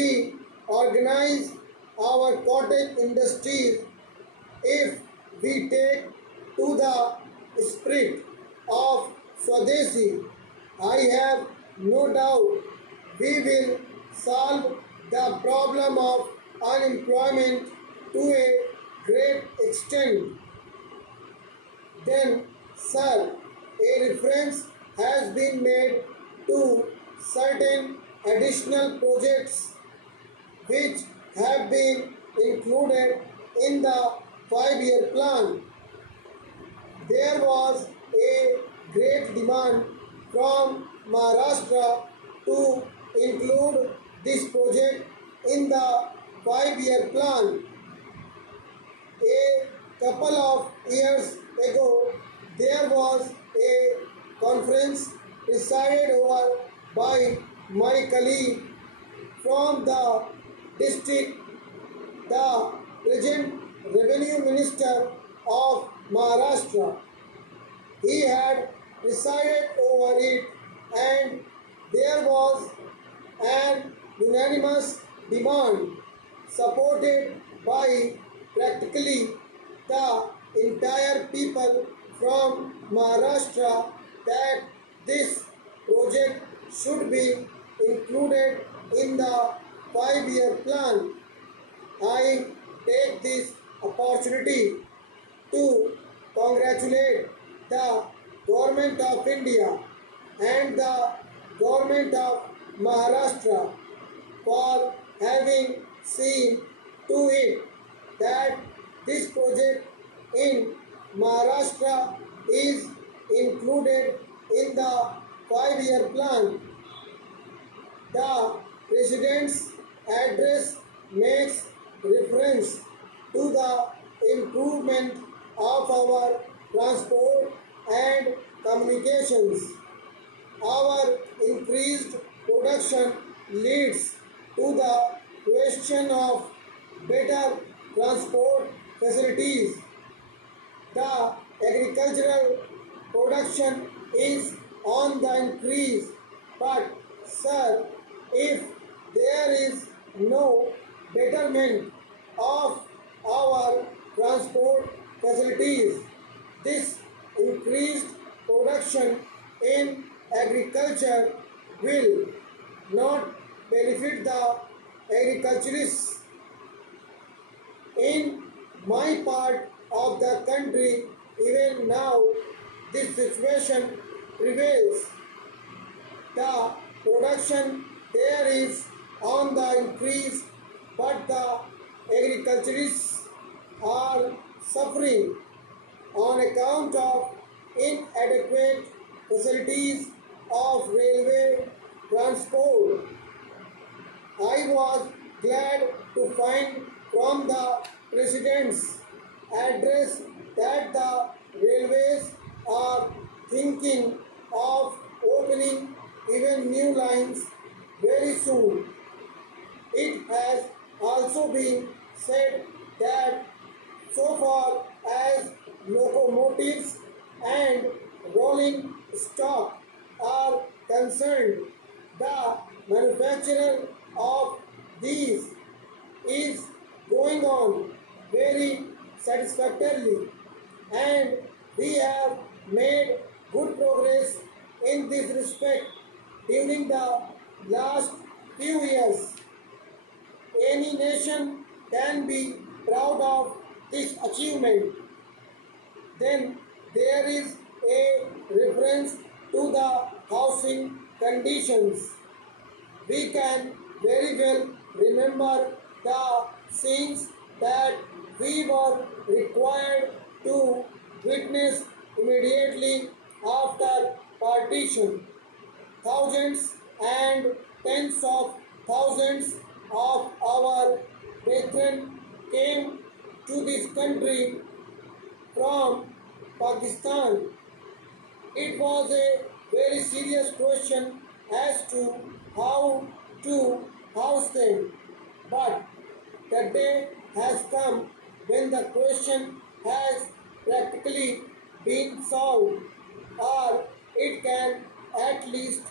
we organize our cottage industries, if we take to the spirit of Swadeshi, I have no doubt we will solve the problem of unemployment to a great extent. Then, sir, a reference has been made to certain additional projects which have been included in the 5-year plan. There was a great demand from Maharashtra to include this project in the 5-year plan. A couple of years ago, there was a conference presided over by my colleague from the district, the present Revenue Minister of Maharashtra. He had presided over it, and there was an unanimous demand supported by practically the entire people from Maharashtra that this project should be included in the 5-year plan. I take this opportunity to congratulate the Government of India and the Government of Maharashtra for having seen to it that this project in Maharashtra is included in the 5-year plan. The President's address makes reference to the improvement of our transport and communications. Our increased production leads to the question of better transport facilities. The agricultural production is on the increase, but sir, if there is no betterment of our transport facilities, this increased production in agriculture will not benefit the agriculturists. In my part of the country, even now, this situation prevails. The production there is on the increase, but the agriculturists are suffering on account of inadequate facilities of railway transport. I was glad to find from the President's address that the railways are thinking of opening even new lines very soon. It has also been said that so far as locomotives and rolling stock are concerned, the manufacture of these is going on very satisfactorily, and we have made good progress in this respect during the last few years. Any nation can be proud of this achievement. Then there is a reference to the housing conditions. We can very well remember the scenes that we were required to witness immediately after partition. Thousands and tens of thousands of our brethren came to this country from Pakistan. It was a very serious question as to how to house them. But the day has come when the question has practically been solved, or it can at least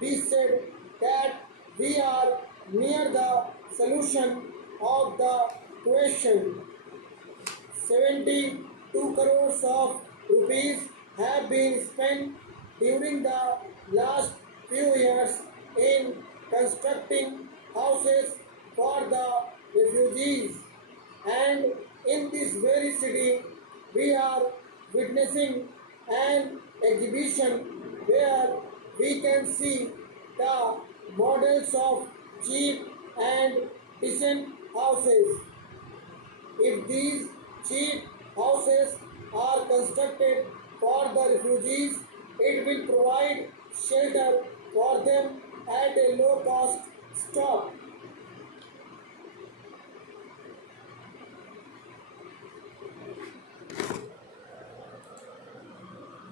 be said that we are near the solution of the question. 72 crores of rupees have been spent during the last few years in constructing houses for the refugees. And in this very city, we are witnessing an exhibition where we can see the models of cheap and decent houses. If these cheap houses are constructed for the refugees, it will provide shelter for them at a low cost. Stop.